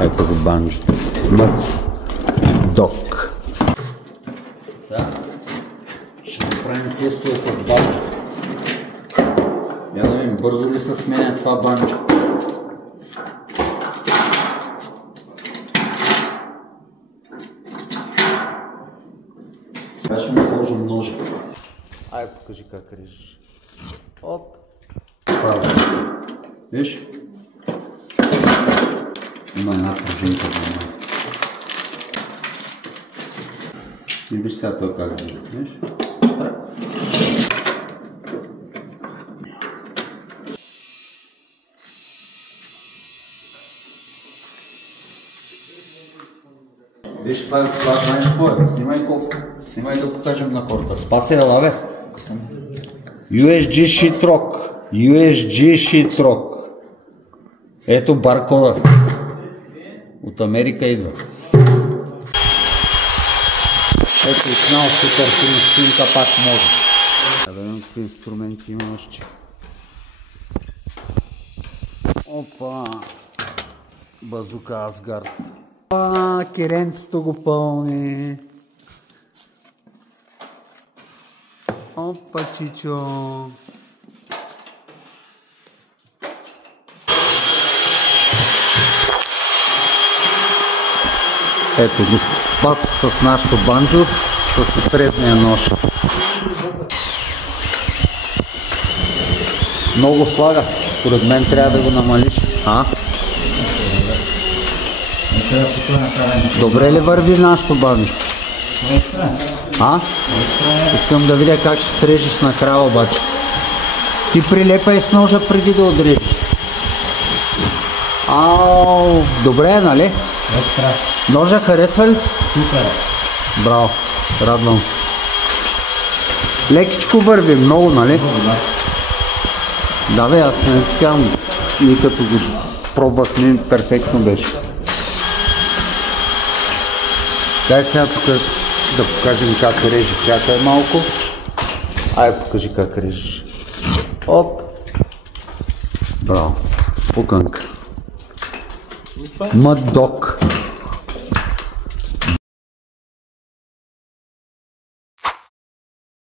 Ето го банджото. Док. Сега ще направим тестове с банджо. Я да видим бързо ли се сменя това банджо. Сега ще му сложим ножа. Ай, покажи как режеш. Оп. Право. Виж? Има една пружинка за мен. И виж сега това как реже. Виж? Виж, това знаеш какво е? Снимай кофта. Снимай да покажем на хората. Спаси ела, бе. USG Sheetrock. USG Sheetrock. Ето баркода. От Америка идва. Ето отново супер финишинка пак може. Да видим какви инструменти има още. Опа. Базука Асгард. Керенцето го пълни. Опа, чичо. Ето го пак с нашото банджо, с предния нож. Много слага. Според мен трябва да го намалиш. Добре ли върви нашото банджо? Искам да видя как ще срежеш накрая обаче. Ти прилепай с ножа преди да отрежеш. Добре, нали? Ножа харесва ли? Супер. Браво, радвам се. Лекичко върви, много, нали? Да бе, аз не ти казвам, и като го пробвах, перфектно беше. Дай сега тук да покажем как реже. Чакай малко. Ай, покажи как режеш. Оп. Браво. Пуканка. Мъд Док.